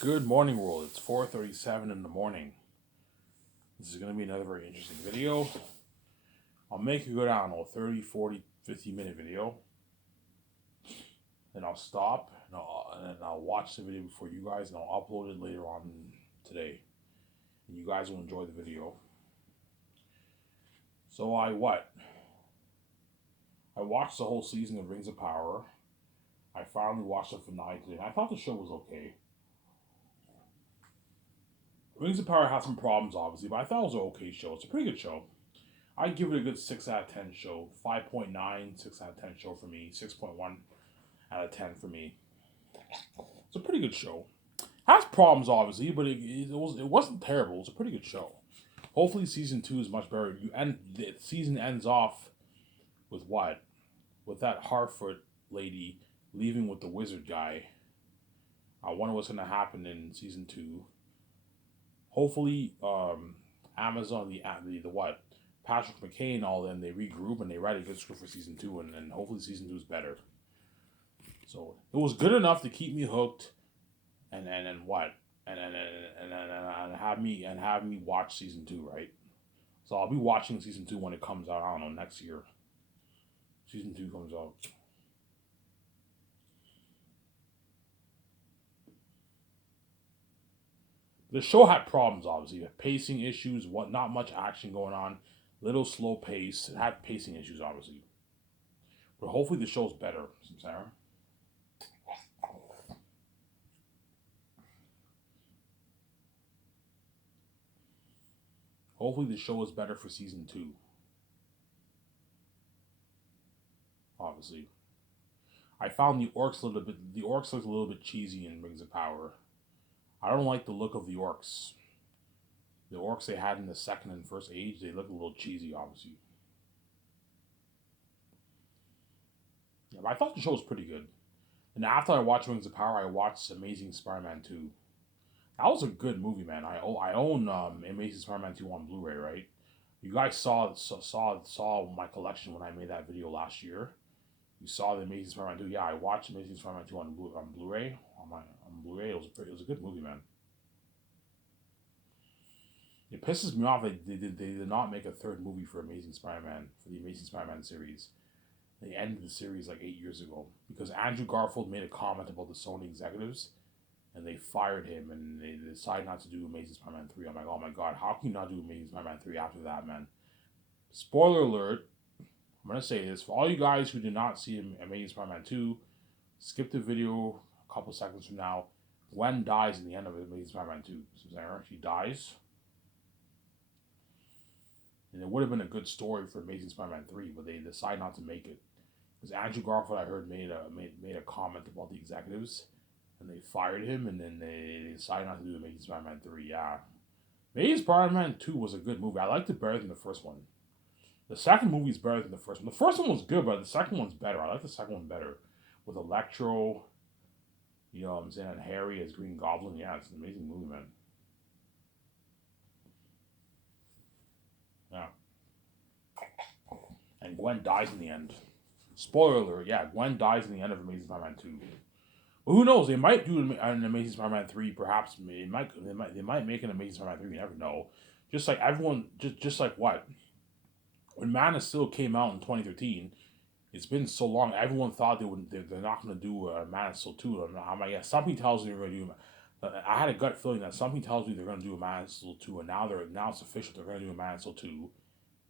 Good morning, world. It's 4:37 in the morning. This is going to be another very interesting video. I'll make it go down a 30, 40, 50-minute video. Then I'll stop and I'll watch the video before you guys and I'll upload it later on today. And you guys will enjoy the video. So I watched the whole season of Rings of Power. I finally watched the finale today and I thought the show was okay. Rings of Power has some problems, obviously, but I thought it was an okay show. It's a pretty good show. I'd give it a good 6 out of 10 show. 5.9, 6 out of 10 show for me. 6.1 out of 10 for me. It's a pretty good show. Has problems, obviously, but it wasn't terrible. It's a pretty good show. Hopefully season 2 is much better. The season ends off with what? With that Harfoot lady leaving with the wizard guy. I wonder what's going to happen in season 2. Hopefully, Amazon, the what? Patrick McKay and all them, they regroup and they write a good script for season 2, and hopefully season 2 is better. So it was good enough to keep me hooked, and what? And have me watch season 2, right? So I'll be watching season 2 when it comes out. I don't know, next year. Season 2 comes out. The show had problems, obviously. Pacing issues, not much action going on, little slow pace. It had pacing issues, obviously. But hopefully the show's better, Sarah. Hopefully the show is better for season 2. Obviously. I found the orcs look a little bit cheesy in Rings of Power. I don't like the look of the orcs. The orcs they had in the second and first age, they look a little cheesy, obviously. Yeah, but I thought the show was pretty good. And after I watched Rings of Power, I watched Amazing Spider-Man 2. That was a good movie, man. I own Amazing Spider-Man 2 on Blu-ray, right? You guys saw my collection when I made that video last year. You saw the Amazing Spider-Man 2. Yeah, I watched Amazing Spider-Man 2 on Blu-ray. On Blu-ray, it was a good movie, man. It pisses me off that they did not make a third movie for Amazing Spider-Man, for the Amazing Spider-Man series. They ended the series like 8 years ago because Andrew Garfield made a comment about the Sony executives, and they fired him, and they decided not to do Amazing Spider-Man 3. I'm like, oh my god, how can you not do Amazing Spider-Man 3 after that, man? Spoiler alert, I'm going to say this. For all you guys who did not see Amazing Spider-Man 2, skip the video a couple seconds from now. Gwen dies in the end of Amazing Spider-Man 2. She dies. And it would have been a good story for Amazing Spider-Man 3, but they decided not to make it. Because Andrew Garfield, I heard, made a comment about the executives, and they fired him, and then they decided not to do Amazing Spider-Man 3. Yeah. Amazing Spider-Man 2 was a good movie. I liked it better than the first one. The second movie is better than the first one. The first one was good, but the second one's better. I like the second one better. With Electro, you know what I'm saying, and Harry as Green Goblin. Yeah, it's an amazing movie, man. Yeah. And Gwen dies in the end. Spoiler alert, yeah, Gwen dies in the end of Amazing Spider-Man 2. Well, who knows? They might do an Amazing Spider-Man 3. Perhaps they might make an Amazing Spider-Man 3. You never know. Just like everyone, just like what when Man of Steel came out in 2013. It's been so long. Everyone thought they're not going to do a Man of Steel 2. I'm like, yeah, something tells me they're going to do. I had a gut feeling that something tells me they're going to do a Man of Steel 2, and now it's official. They're going to do a Man of Steel 2,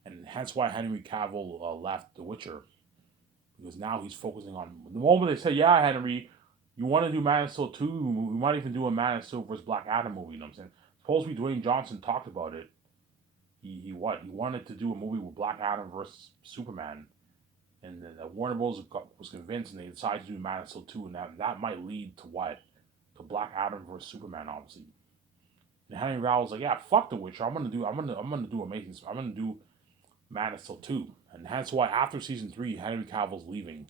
and hence why Henry Cavill left The Witcher, because now he's focusing on the moment they say, yeah, Henry, you want to do Man of Steel 2? We might even do a Man of Steel versus Black Adam movie. You know what I'm saying? Supposedly Dwayne Johnson talked about it. He wanted to do a movie with Black Adam versus Superman, and then Warner Bros. Was convinced, and they decided to do Man of Steel 2, and that might lead to what? To Black Adam versus Superman, obviously. And Henry Cavill was like, yeah, fuck The Witcher. I'm gonna do Amazing. I'm gonna do Man of Steel 2, and that's why after season 3, Henry Cavill's leaving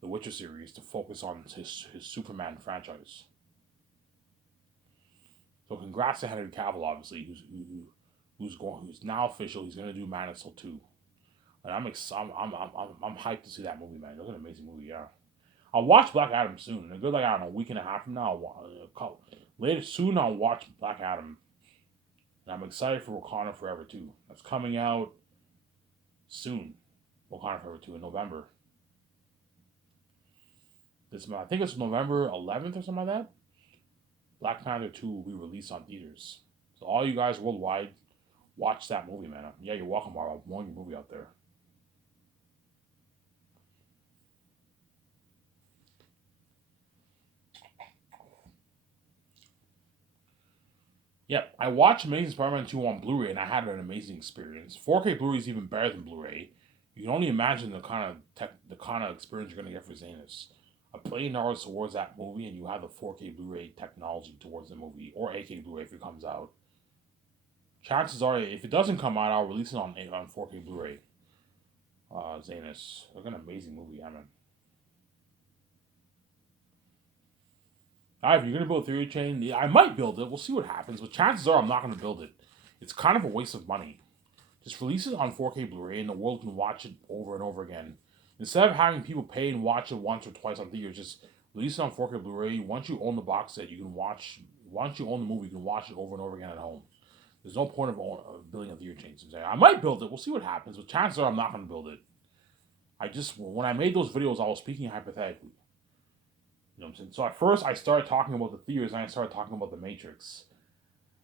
the Witcher series to focus on his Superman franchise. So congrats to Henry Cavill, obviously, who's now official. He's gonna do Man of Steel 2. And I'm hyped to see that movie, man. It was an amazing movie, yeah. I'll watch Black Adam soon. A good, like, I don't know, a week and a half from now, Later soon, I'll watch Black Adam, and I'm excited for Wakanda Forever too. That's coming out soon. Wakanda Forever 2 in November. This month, I think it's November 11th or something like that. Black Panther 2 will be released on theaters. So all you guys worldwide, watch that movie, man. Yeah, you're welcome, Marvel. I'm blowing your movie out there. Yep, I watched Amazing Spider-Man 2 on Blu-ray and I had an amazing experience. 4K Blu-ray is even better than Blu-ray. You can only imagine the kind of experience you're gonna get for Zanus. $1 billion towards that movie, and you have the 4K Blu-ray technology towards the movie, or 8K Blu-ray if it comes out. Chances are, if it doesn't come out, I'll release it on 4K Blu-ray. Zanus, like an amazing movie, I mean. If you're gonna build a theory chain, yeah, I might build it. We'll see what happens, but chances are I'm not gonna build it. It's kind of a waste of money. Just release it on 4K Blu-ray, and the world can watch it over and over again. Instead of having people pay and watch it once or twice on theaters, just release it on 4K Blu-ray. Once you own the box set, you can watch. Once you own the movie, you can watch it over and over again at home. There's no point of building a theater chain. I might build it. We'll see what happens, but chances are I'm not going to build it. When I made those videos, I was speaking hypothetically. You know what I'm saying? So at first, I started talking about the theaters, and I started talking about the Matrix.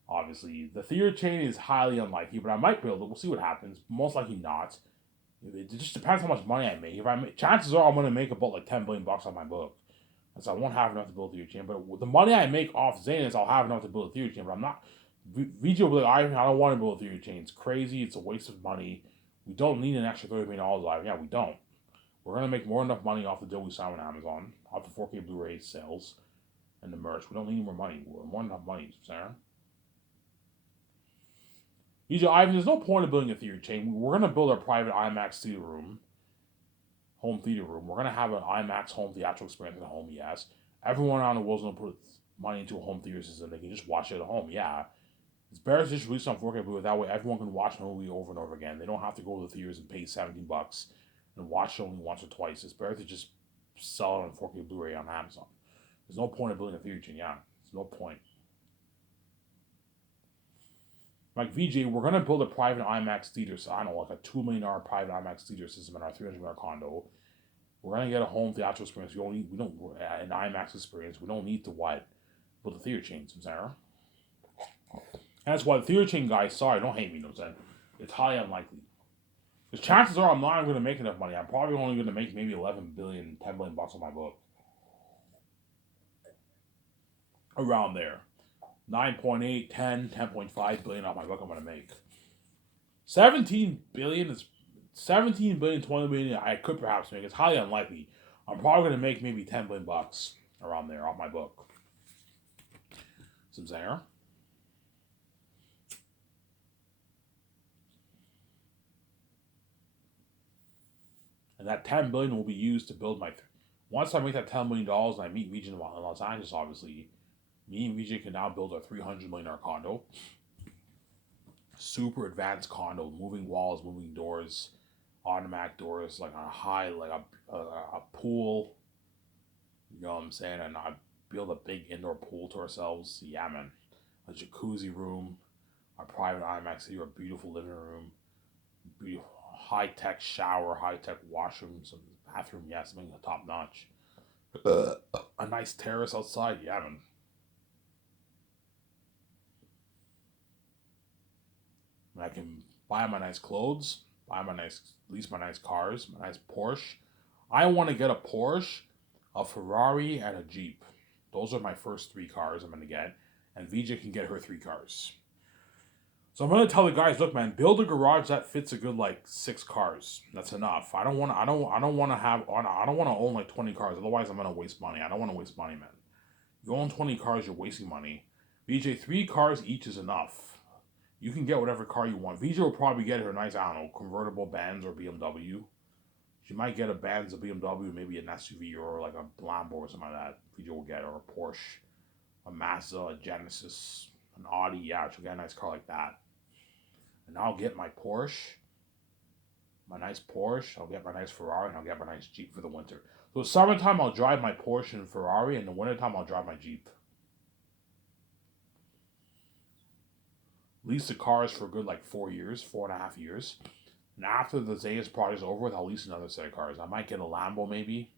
Obviously, the theater chain is highly unlikely, but I might build it. We'll see what happens. Most likely not. It just depends how much money I make. Chances are I'm going to make about like $10 billion on my book, so I won't have enough to build a theater chain. But with the money I make off Zanus, I'll have enough to build a theater chain. But I'm not. VG will be like, I don't want to build a theater chain. It's crazy. It's a waste of money. We don't need an extra $30 million. Yeah, we don't. We're going to make more than enough money off the deal we signed with Amazon, off the 4K Blu-ray sales, and the merch. We don't need any more money. We're more than enough money, Sarah. Ivan, there's no point in building a theater chain. We're going to build our private IMAX theater room, home theater room. We're going to have an IMAX home theatrical experience at home, yes. Everyone around the world's going to put money into a home theater system. They can just watch it at home, yeah. It's better to just release it on 4K Blu-ray. That way everyone can watch the movie over and over again. They don't have to go to the theaters and pay $17 and watch it only once or twice. It's better to just sell it on 4K Blu-ray on Amazon. There's no point in building a theater chain, yeah. There's no point. Like VJ, we're gonna build a private IMAX theater. So I don't know, like a $2 million private IMAX theater system in our $300 million condo. We're gonna get a home theatrical experience. We don't an IMAX experience. We don't need to build a theater chain, Sarah. And that's why the theater chain guys, sorry, don't hate me, no sense. It's highly unlikely. The chances are I'm not going to make enough money. I'm probably only going to make maybe 11 billion, $10 billion on my book. Around there. 9.8, 10, 10.5 billion on my book I'm going to make. 17 billion, 20 billion I could perhaps make. It's highly unlikely. I'm probably going to make maybe $10 billion around there off my book. Some Zaire. And that $10 billion will be used to build my. Once I make that $10 million and I meet Regent in Los Angeles, obviously, me and VJ can now build a $300 million condo. Super advanced condo, moving walls, moving doors, automatic doors, like on a high, like a pool. You know what I'm saying? And I build a big indoor pool to ourselves. Yeah, man. A jacuzzi room, a private IMAX here, a beautiful living room, beautiful high-tech shower, high-tech washroom, some bathroom, yeah, something top notch. A nice terrace outside, yeah, man. And I can buy my nice clothes, lease my nice cars, my nice Porsche. I want to get a Porsche, a Ferrari, and a Jeep. Those are my first 3 cars I'm going to get. And VJ can get her 3 cars. So I'm gonna tell the guys, look, man, build a garage that fits a good like 6 cars. That's enough. I don't want to own like 20 cars. Otherwise, I'm gonna waste money. I don't want to waste money, man. You own 20 cars, you're wasting money. VJ, 3 cars each is enough. You can get whatever car you want. VJ will probably get her a nice, I don't know, convertible Benz or BMW. She might get a Benz, a BMW, maybe an SUV or like a Lambo or something like that. VJ will get her a Porsche, a Mazda, a Genesis, an Audi. Yeah, she'll get a nice car like that. And I'll get my Porsche, my nice Porsche. I'll get my nice Ferrari, and I'll get my nice Jeep for the winter. So summertime, I'll drive my Porsche and Ferrari, and the wintertime, I'll drive my Jeep. lease the cars for a good like 4 years, 4.5 years. And after the Zayas project is over with, I'll lease another set of cars. I might get a Lambo maybe,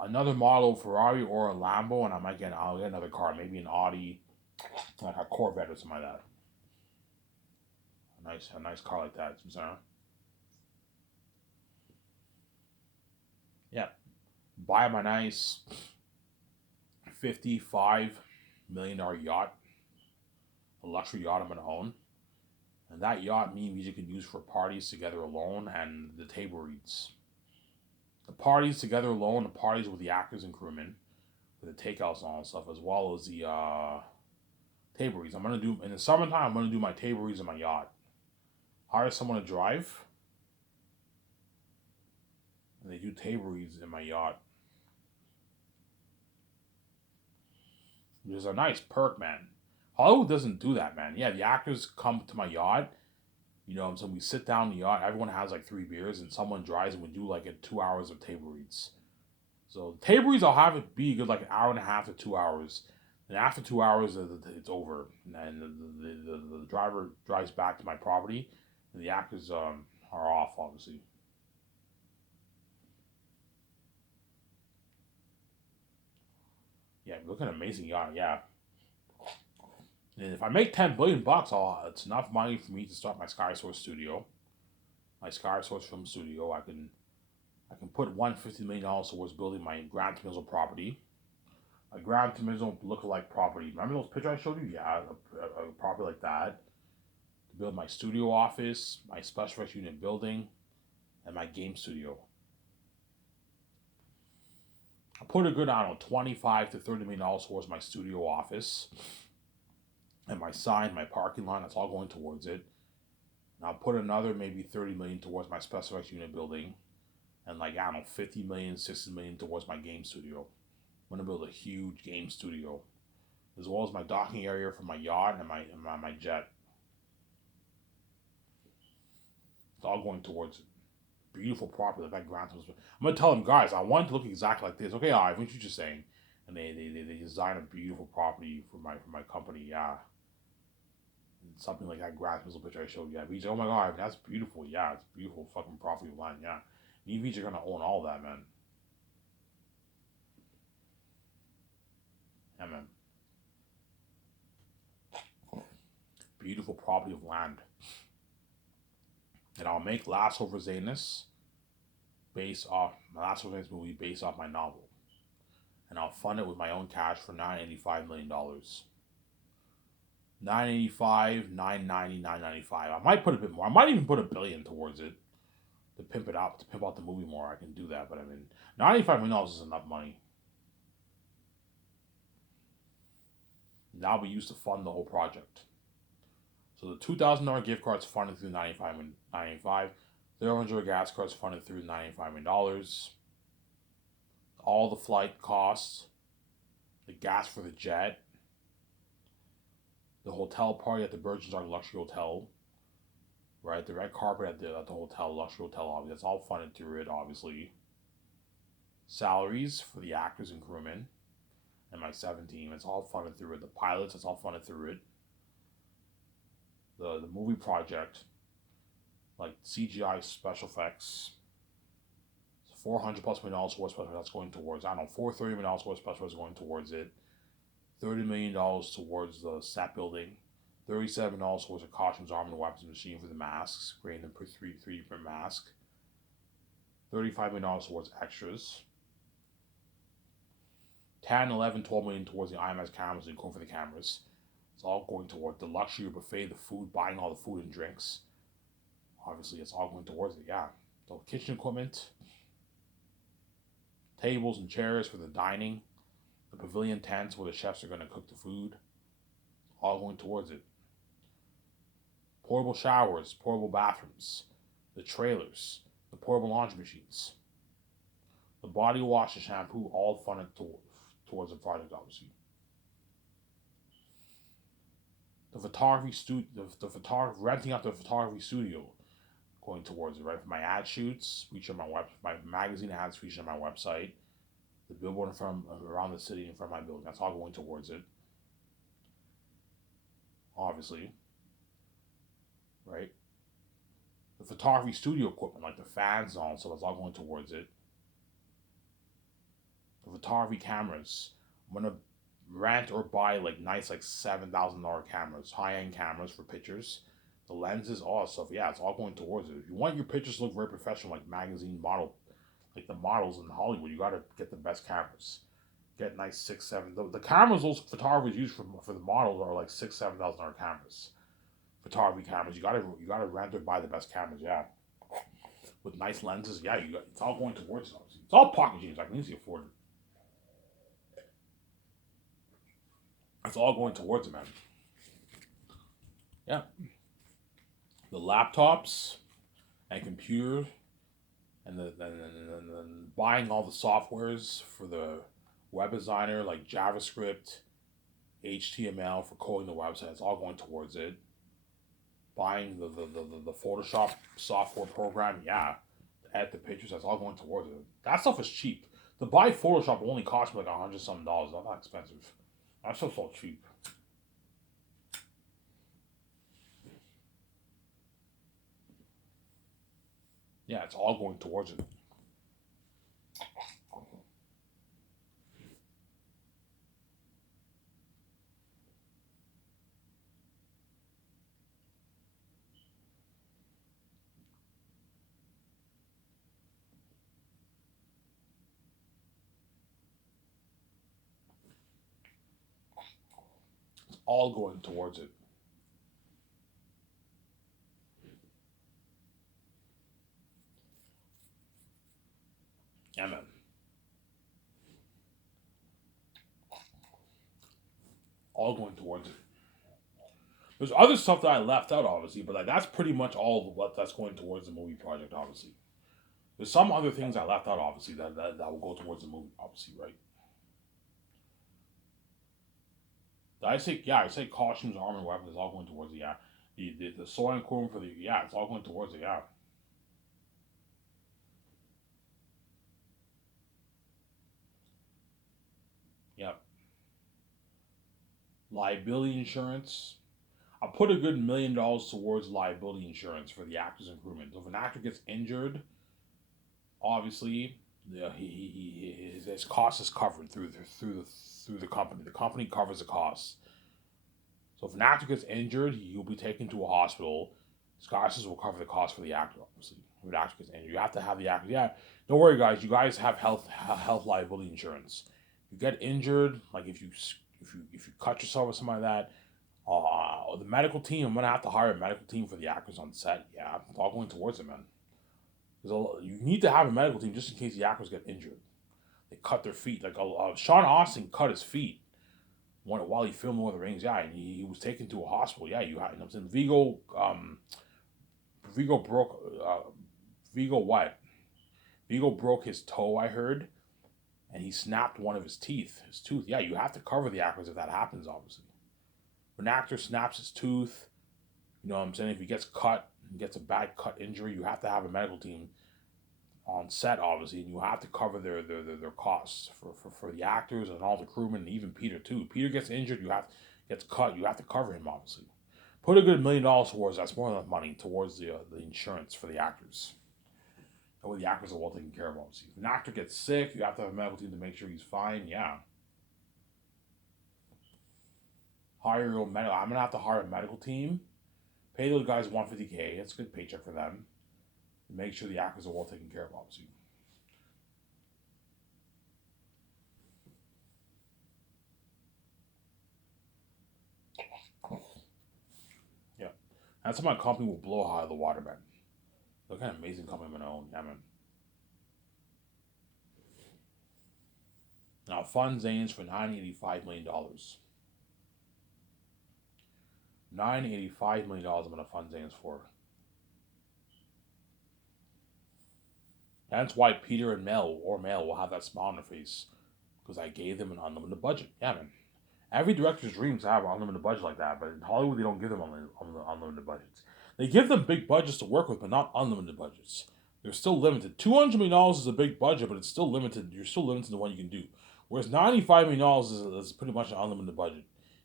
another model Ferrari or a Lambo, and I'll get another car, maybe an Audi, like a Corvette or something like that. A nice car like that. Yeah, buy my nice $55 million yacht, a luxury yacht I'm gonna own, and that yacht me and Vijay can use for parties together alone and the table reads. The parties together alone, the parties with the actors and crewmen, with the takeouts and all that stuff, as well as the table reads. I'm gonna do in the summertime. I'm gonna do my table reads in my yacht. Hire someone to drive, and they do table reads in my yacht. Which is a nice perk, man. Hollywood doesn't do that, man. Yeah, the actors come to my yacht. So we sit down in the yacht. Everyone has like 3 beers, and someone drives, and we do like 2 hours of table reads. So table reads, I'll have it be good like an hour and a half to 2 hours. And after 2 hours, it's over. And the driver drives back to my property, and the actors are off, obviously. Yeah, look at an amazing yacht. Yeah. And if I make $10 billion, it's enough money for me to start my Sky Source studio, my Sky Source film studio. I can put $150 million towards building my Gran Turismo property, a Gran Turismo lookalike property. Remember those pictures I showed you? Yeah, a property like that. To build my studio office, my special effects unit building, and my game studio. I put a good, I don't know, $25 to $30 million towards my studio office, and my sign, my parking lot. That's all going towards it. And I'll put another maybe $30 million towards my special effects unit building, and like I don't know, $50 million, $60 million towards my game studio. I'm gonna build a huge game studio, as well as my docking area for my yacht and my jet. It's all going towards it. Beautiful property like that Grand Turismo. I'm gonna tell them, guys, I want it to look exactly like this. Okay, all right, what you just saying? And they design a beautiful property for my company. Yeah, something like that Grand Turismo picture I showed you. Yeah, VJ, oh my god, that's beautiful. Yeah, it's beautiful fucking property line. Yeah, me and VJ are gonna own all that, man. Yeah, man. Beautiful property of land. And I'll make Last Over Zanus based off my Last Over Zanus movie based off my novel. And I'll fund it with my own cash for $985 million. 985, 990, 995. I might put a bit more. I might even put $1 billion towards it to pimp it up, to pimp out the movie more. I can do that, but I mean, $95 million is enough money. That'll be used to fund the whole project. So the $2,000 gift cards funded through 985. $0 gas cards funded through $95 million. All the flight costs, the gas for the jet, the hotel party at the Virgin Island Luxury Hotel, right? The red carpet at the hotel, Luxury Hotel, obviously. That's all funded through it, obviously. Salaries for the actors and crewmen and my 17, it's all funded through it. The pilots, it's all funded through it. The movie project, like CGI special effects, $400+ million towards special effects that's going towards, I don't know, $430 million towards special effects going towards it, $30 million towards the set building, $37 million towards the costumes, armor, and weapons machine for the masks, creating the 3D print mask, $35 million towards extras, 10, 11, 12 million towards the IMAX cameras and going for the cameras. It's all going toward the luxury buffet, the food, buying all the food and drinks. Obviously, it's all going towards it, yeah. So kitchen equipment, tables and chairs for the dining, the pavilion tents where the chefs are going to cook the food, all going towards it. Portable showers, portable bathrooms, the trailers, the portable laundry machines, the body wash and shampoo, all funded towards the project, obviously. The photography studio, renting out the photography studio, going towards it, right? For my ad shoots, feature my magazine ads feature on my website, the billboard around the city in front of my building. That's all going towards it. obviously, right? The photography studio equipment, like the fans and all, so that's all going towards it. The photography cameras. I'm gonna rent or buy like nice like $7,000 cameras, high end cameras for pictures. The lenses, all that stuff. Yeah, it's all going towards it. If you want your pictures to look very professional, like magazine model, like the models in Hollywood, you gotta get the best cameras. Get nice 6, 7. The cameras those photographers use for the models are like $6, $7,000 cameras. Photography cameras. You gotta rent or buy the best cameras. Yeah, with nice lenses. Yeah, it's all going towards it. Obviously. It's all pocket change. I can easily afford it. It's all going towards it, man. Yeah, the laptops and computer and buying all the softwares for the web designer like JavaScript, HTML for coding the website. It's all going towards it. Buying the Photoshop software program, yeah, to edit the pictures, that's all going towards it. That stuff is cheap. To buy Photoshop only cost me like $100 something. That's not expensive. That stuff's all cheap. Yeah, it's all going towards it. It's all going towards it. Yeah, man. All going towards it. There's other stuff that I left out, obviously, but like that's pretty much all of what that's going towards the movie project, obviously. There's some other things I left out, obviously, that will go towards the movie, obviously, right? I say, yeah, I say costumes, armor, weapons, all going towards it, yeah. The soaring equipment for the, yeah, it's all going towards it, yeah. Yeah. Liability insurance. I'll put a good $1 million towards liability insurance for the actors and crewmen. So if an actor gets injured, obviously, yeah, his cost is covered through the company. The company covers the costs. So if an actor gets injured, he'll be taken to a hospital. Scholarships will cover the cost for the actor, obviously. If an actor gets injured, you have to have the actor. Yeah, don't worry, guys. You guys have health liability insurance. You get injured, like if you cut yourself or something like that. The medical team. I'm gonna have to hire a medical team for the actors on set. Yeah, it's all going towards it, man. You need to have a medical team just in case the actors get injured. They cut their feet. Like Sean Austin cut his feet while he filmed Lord of the Rings. Yeah, and he was taken to a hospital. Yeah, you had. You know what I'm saying? Vigo broke. Vigo what? Vigo broke his toe. I heard, and he snapped one of his teeth. His tooth. Yeah, you have to cover the actors if that happens. Obviously, when an actor snaps his tooth, you know what I'm saying. If he gets cut, he gets a bad cut injury, you have to have a medical team on set, obviously, and you have to cover their costs for the actors and all the crewmen, and even Peter too. Peter gets injured, gets cut, you have to cover him, obviously. Put a good $1 million towards that's more than enough money towards the insurance for the actors. That way the actors are well taken care of, obviously. If an actor gets sick, you have to have a medical team to make sure he's fine. Yeah, hire your own medical. I'm gonna have to hire a medical team. Pay those guys 150K. That's a good paycheck for them. Make sure the actors are well taken care of, obviously. Yeah. That's how my company will blow out of the water, man. Look at an amazing company I'm gonna own. Yeah, man. Now, fund Zanes for $985 million. $985 million I'm gonna fund Zanes for. That's why Peter and Mel will have that smile on their face. Because I gave them an unlimited budget. Yeah, man. Every director's dreams to have an unlimited budget like that, but in Hollywood they don't give them unlimited budgets. They give them big budgets to work with, but not unlimited budgets. They're still limited. $200 million is a big budget, but it's still limited. You're still limited to what you can do. Whereas $95 million is pretty much an unlimited budget.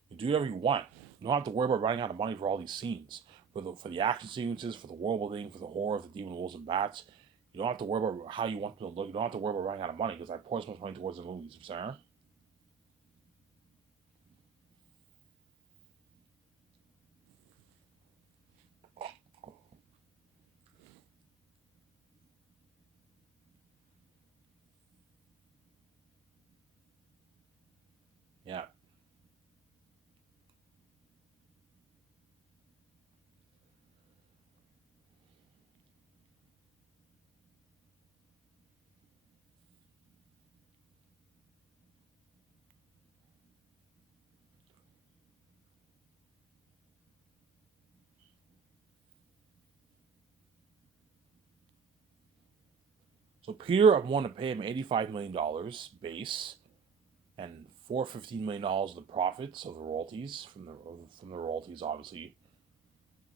You do whatever you want. You don't have to worry about running out of money for all these scenes. For the action sequences, for the world building, for the horror of the demon wolves and bats. You don't have to worry about how you want them to look. You don't have to worry about running out of money because I pour so much money towards the movies. Sarah? Yeah. So Peter, I want to pay him $85 million base, and $415 million of the profits of the royalties from the royalties, obviously.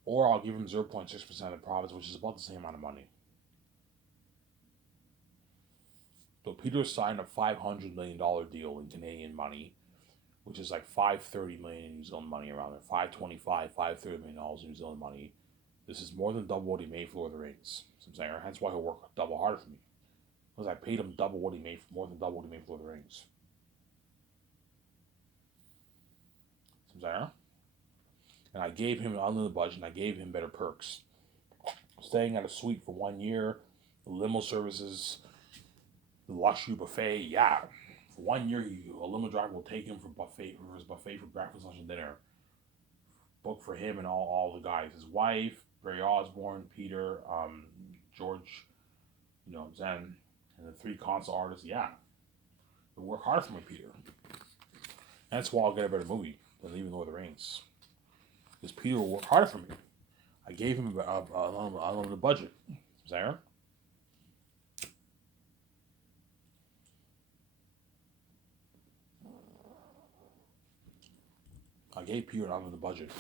Or I'll give him 0.6% of the profits, which is about the same amount of money. So Peter signed a $500 million deal in Canadian money, which is like 530 million in New Zealand money around there. 525, $530 million in New Zealand money. This is more than double what he made for Lord of the Rings. So I'm saying, hence why he'll work double harder for me. Because I paid him double what he made, more than double what he made for Lord of the Rings. So I'm saying, and I gave him an unlimited budget, and I gave him better perks. Staying at a suite for 1 year, the limo services, the luxury buffet, yeah. For 1 year, a limo driver will take him for his buffet for breakfast, lunch, and dinner. Book for him and all the guys. His wife, Barry Osborne, Peter, George, Zen, and the 3 console artists, yeah. They work hard for me, Peter. And that's why I'll get a better movie than even Lord of the Rings. Because Peter will work harder for me. I gave him a limited budget. Sarah? I gave Peter an unlimited budget.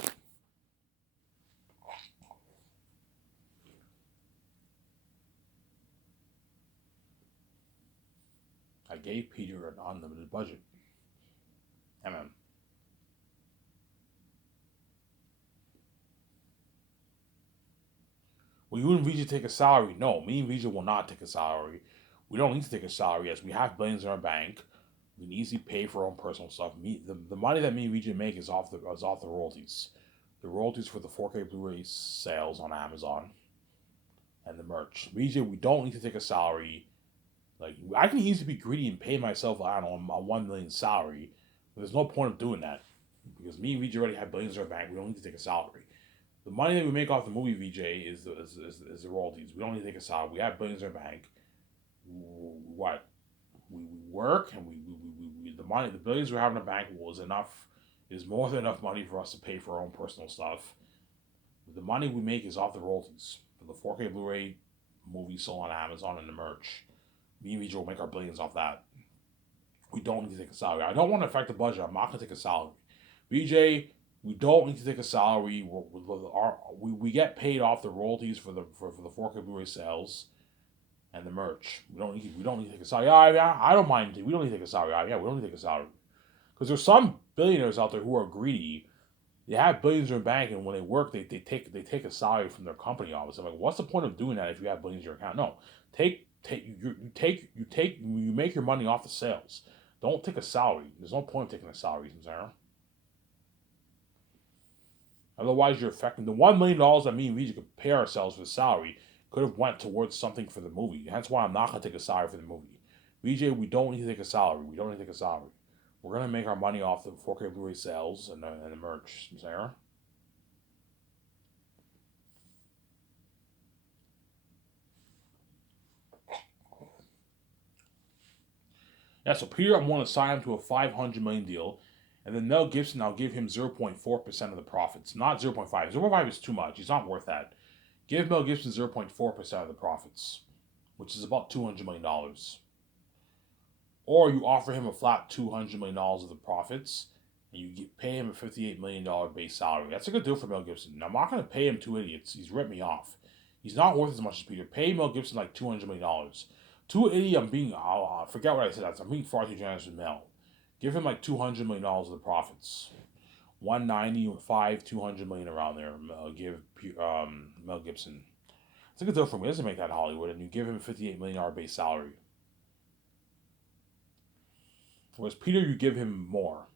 I gave Peter an unlimited budget. Amen. Will you and Vijay take a salary? No, me and Vijay will not take a salary. We don't need to take a salary as we have billions in our bank. We can easily pay for our own personal stuff. The money that me and Vijay make is off the royalties. The royalties for the 4K Blu-ray sales on Amazon and the merch. Vijay, we don't need to take a salary. Like, I can easily be greedy and pay myself, I don't know, a 1 million salary. But there's no point of doing that. Because me and Vijay already have billions in our bank. We don't need to take a salary. The money that we make off the movie, VJ, is the royalties. We don't need to take a salary. We have billions in our bank. What? We work and the money, the billions we have in the bank is more than enough money for us to pay for our own personal stuff. The money we make is off the royalties for the 4K Blu-ray movie sold on Amazon and the merch. Me and VJ will make our billions off that. We don't need to take a salary. I don't want to affect the budget. I'm not going to take a salary. VJ, we don't need to take a salary. We get paid off the royalties for the 4K Blu-ray sales and the merch. We don't need to take a salary. Yeah, I don't mind. We don't need to take a salary. Yeah, we don't need to take a salary. Because there's some billionaires out there who are greedy. They have billions in their bank, and when they work, they take a salary from their company. Obviously, I'm like, what's the point of doing that if you have billions in your account? No, you make your money off the sales. Don't take a salary. There's no point in taking a salary, Sarah. Otherwise, you're affecting the $1 million that me and Vijay could pay ourselves for the salary could have went towards something for the movie. That's why I'm not going to take a salary for the movie. VJ, we don't need to take a salary. We don't need to take a salary. We're going to make our money off the 4K Blu-ray sales and the merch. Sarah? Yeah, so Peter, I'm going to sign him to a $500 million deal. And then Mel Gibson, I'll give him 0.4% of the profits. Not 0.5. 0.5 is too much. He's not worth that. Give Mel Gibson 0.4% of the profits, which is about $200 million. Or you offer him a flat $200 million of the profits, and you pay him a $58 million base salary. That's a good deal for Mel Gibson. Now, I'm not going to pay him 2 idiots. He's ripped me off. He's not worth as much as Peter. Pay Mel Gibson like $200 million. 280, I forget what I said. I'm being far too generous with Mel. Give him like $200 million of the profits. 195, 200 million around there. Give Mel Gibson. It's a good deal for me. He doesn't make that in Hollywood, and you give him a $58 million base salary. Whereas Peter, you give him more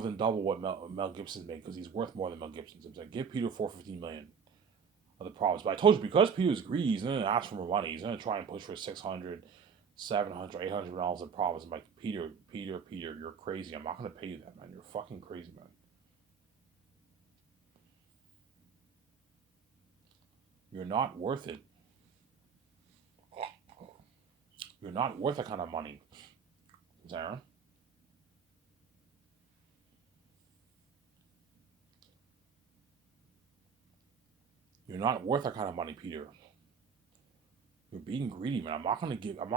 than double what Mel Gibson made because he's worth more than Mel Gibson. So I'm saying give Peter $415 million of the problems. But I told you, because Peter's greedy, he's going to ask for more money. He's going to try and push for 600, 700, $800 of problems. I'm like, Peter, you're crazy. I'm not going to pay you that, man. You're fucking crazy, man. You're not worth it. You're not worth that kind of money, Sarah. You're not worth that kind of money, Peter. You're being greedy, man. I'm not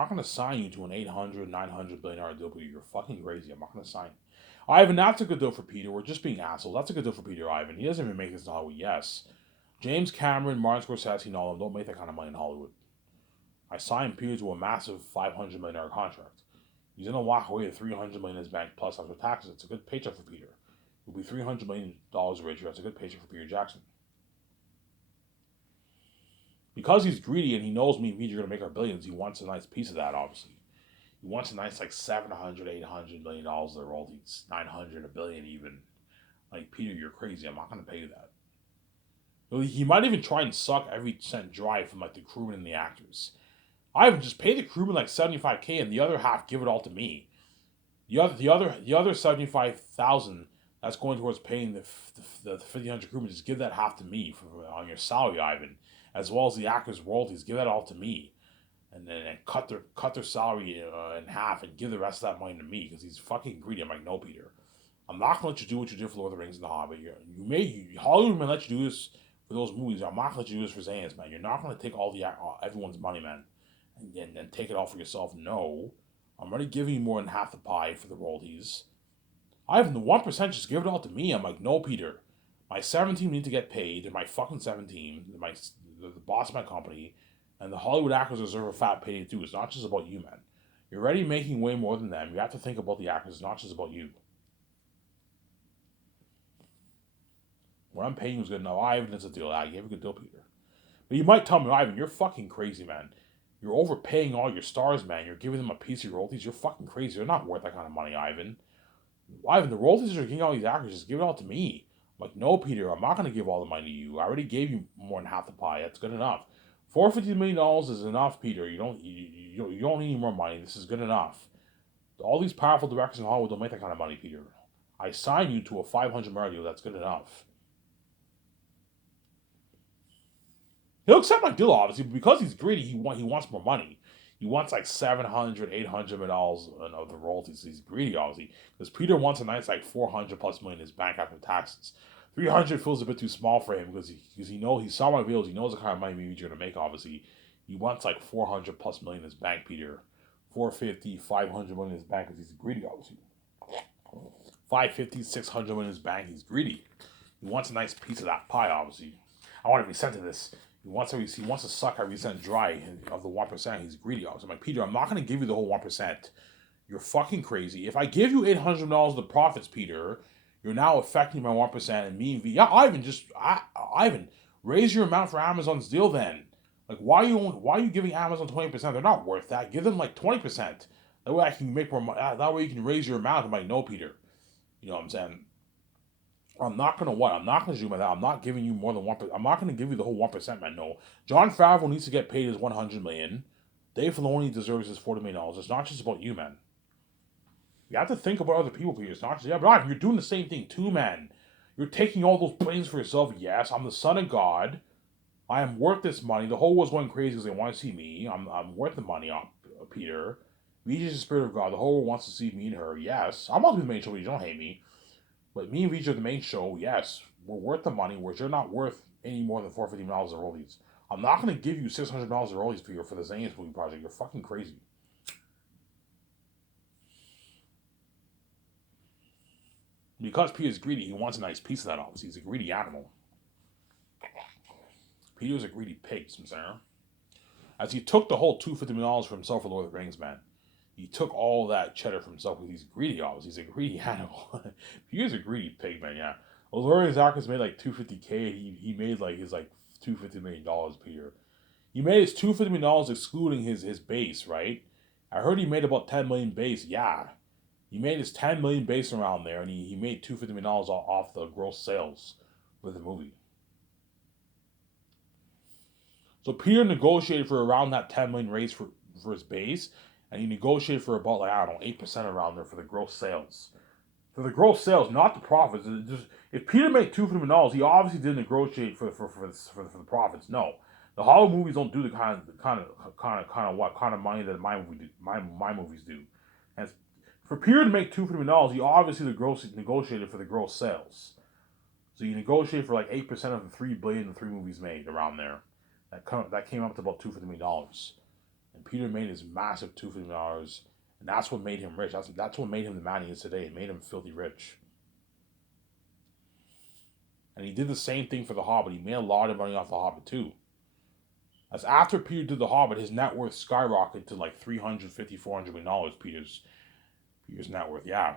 gonna sign you to an 800, 900 billion dollar deal, Peter. You're fucking crazy. I'm not gonna sign. Ivan, that's a good deal for Peter. We're just being assholes. That's a good deal for Peter, Ivan. He doesn't even make this in Hollywood. Yes. James Cameron, Martin Scorsese, and all of them don't make that kind of money in Hollywood. I signed Peter to a massive $500 million contract. He's gonna walk away with $300 million in his bank plus after taxes. It's a good paycheck for Peter. He'll be $300 million richer. That's a good paycheck for Peter Jackson. Because he's greedy and he knows me and Vijay are going to make our billions, he wants a nice piece of that, obviously. He wants a nice, like, $700, $800 million of the royalties, 900, a billion even. Like, Peter, you're crazy. I'm not going to pay you that. He might even try and suck every cent dry from, like, the crewmen and the actors. I would just pay the crewmen, like, $75K and the other half give it all to me. The other 75,000 that's going towards paying the 1,500 crewmen, just give that half to me on your salary, Ivan. As well as the actors' royalties, give that all to me, and then cut their salary in half and give the rest of that money to me because he's fucking greedy. I'm like, no, Peter, I'm not gonna let you do what you did for Lord of the Rings and The Hobbit. Hollywood may let you do this for those movies. I'm not gonna let you do this for Zans, man. You're not gonna take all everyone's money, man, and take it all for yourself. No, I'm already giving you more than half the pie for the royalties. I have the 1%. Just give it all to me. I'm like, no, Peter. My 17 need to get paid. They're my fucking 17. The boss of my company, and the Hollywood actors deserve a fat payday too. It's not just about you, man. You're already making way more than them. You have to think about the actors. It's not just about you. What I'm paying you is good enough. Ivan, it's a deal. I gave a good deal, Peter. But you might tell me, Ivan, you're fucking crazy, man. You're overpaying all your stars, man. You're giving them a piece of your royalties. You're fucking crazy. They're not worth that kind of money, Ivan. Ivan, the royalties you're giving all these actors, just give it all to me. I'm like, no, Peter, I'm not going to give all the money to you. I already gave you more than half the pie. That's good enough. $450 million is enough, Peter. You don't need any more money. This is good enough. All these powerful directors in Hollywood don't make that kind of money, Peter. I signed you to a $500 million deal. That's good enough. He'll accept my deal, obviously, but because he's greedy, he wants more money. He wants like $700, $800 million of the royalties. He's greedy, obviously, because Peter wants a nice like $400+ million in his bank after taxes. 300 feels a bit too small for him because he knows he saw my videos. He knows the kind of money you're gonna make. Obviously, he wants like $400+ million in his bank, Peter. 450, 500 million in his bank because he's greedy, obviously. 550, 600 million in his bank. He's greedy. He wants a nice piece of that pie, obviously. I want to be sent to this. He wants to suck every cent dry of the 1%. He's greedy. I'm like, Peter, I'm not going to give you the whole 1%. You're fucking crazy. If I give you $800 of the profits, Peter, you're now affecting my 1%. And me and V. Yeah, Ivan, raise your amount for Amazon's deal then. Like, why are you giving Amazon 20%? They're not worth that. Give them like 20%. That way I can make more money. That way you can raise your amount. I'm like, no, Peter. You know what I'm saying? I'm not gonna what? I'm not gonna do my that. I'm not giving you more than 1%. I'm not gonna give you the whole 1%, man. No. Jon Favreau needs to get paid his $100 million. Dave Filoni deserves his $40 million. It's not just about you, man. You have to think about other people, Peter. It's not just but you're doing the same thing too, man. You're taking all those planes for yourself. Yes, I'm the son of God. I am worth this money. The whole world's going crazy because they want to see me. I'm worth the money, Peter. Vijay is the spirit of God. The whole world wants to see me and her. Yes, I'm also the main show. You don't hate me. But me and Vijay are the main show, yes, we're worth the money, whereas you're not worth any more than $450 million of royalties. I'm not going to give you $600 of royalties for the Zane's movie project. You're fucking crazy. Because Peter's greedy, he wants a nice piece of that, obviously. He's a greedy animal. Peter's a greedy pig, Sarah. As he took the whole $250 million for himself for Lord of the Rings, man. He took all that cheddar for himself because he's greedy, obviously. He's a greedy animal. Peter's a greedy pig, man, yeah. Laurie Zarkis made like $250K. He made like his like $250 million, Peter. He made his $250 million excluding his base, right? I heard he made about 10 million base. Yeah, he made his 10 million base around there, and he made $250 million off the gross sales with the movie. So Peter negotiated for around that 10 million raise for his base, and he negotiated for about like I don't know 8% around there for the gross sales. For the gross sales, not the profits. Just if Peter made $250 million, he obviously didn't negotiate for the profits. No, the Hollywood movies don't do the kind of money that my movies do. And for Peter to make $250 million, he obviously negotiated for the gross sales. So you negotiate for like 8% of the $3 billion the three movies made around there. That came up to about $250 million. And Peter made his massive $250 million, and that's what made him rich. That's what made him the man he is today. It made him filthy rich. And he did the same thing for The Hobbit. He made a lot of money off The Hobbit too. As after Peter did The Hobbit, his net worth skyrocketed to like $350, $400 million. Peter's net worth, yeah.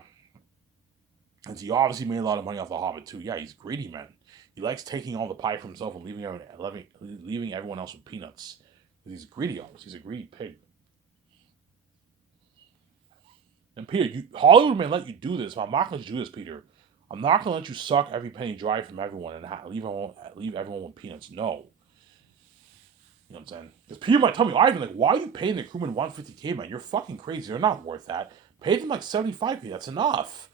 And so he obviously made a lot of money off The Hobbit too. Yeah, he's greedy, man. He likes taking all the pie for himself and leaving everyone else with peanuts. He's greedy, obviously. He's a greedy pig. And Peter, Hollywood may let you do this, but I'm not going to do this, Peter. I'm not going to let you suck every penny dry from everyone and leave everyone with peanuts. No. You know what I'm saying? Because Peter might tell me, Ivan, like, why are you paying the crewman $150K, man? You're fucking crazy. They're not worth that. Pay them like $75K. That's enough.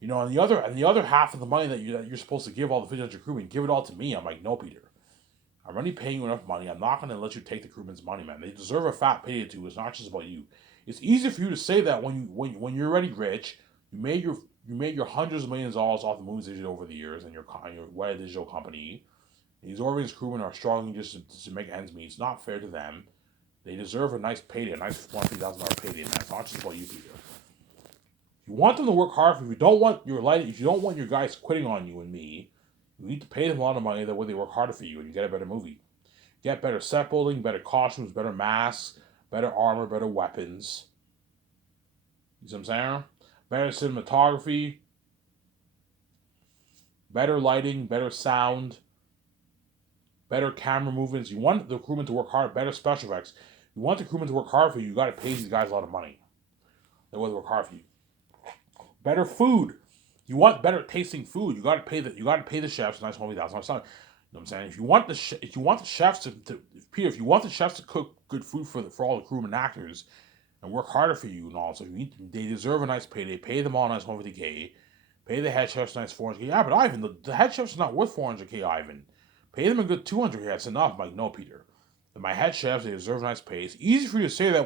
You know, and the other half of the money that you're supposed to give all the 500 crewmen, give it all to me. I'm like, no, Peter. I'm already paying you enough money. I'm not going to let you take the crewman's money, man. They deserve a fat payday too. It's not just about you. It's easy for you to say that when you're already rich, you made your hundreds of millions of dollars off the movies they did over the years, and your Weta Digital company. These Orville's crewmen are struggling just to make ends meet. It's not fair to them. They deserve a nice payday, a nice $1,000 payday, man. It's not just about you, Peter. If you want them to work hard, if you don't want your guys quitting on you and me, you need to pay them a lot of money. That way they work harder for you, and you get a better movie. Get better set building, better costumes, better masks, better armor, better weapons. You see what I'm saying? Better cinematography, better lighting, better sound, better camera movements. You want the crewmen to work hard, better special effects. You want the crewmen to work hard for you, you got to pay these guys a lot of money. They will work hard for you. Better food. You want better tasting food. You got to pay the chefs. Nice $1,000. You know what I'm saying? If you want the chefs to cook good food for all the crewmen and actors, and work harder for you and all, so they deserve a nice payday. Pay them all a nice $150K. Pay the head chefs a nice $400K. Yeah, but Ivan, the head chefs are not worth $400K, Ivan. Pay them a good $200K. That's enough. I'm like, no, Peter. My head chefs, they deserve a nice pay. It's easy for you to say that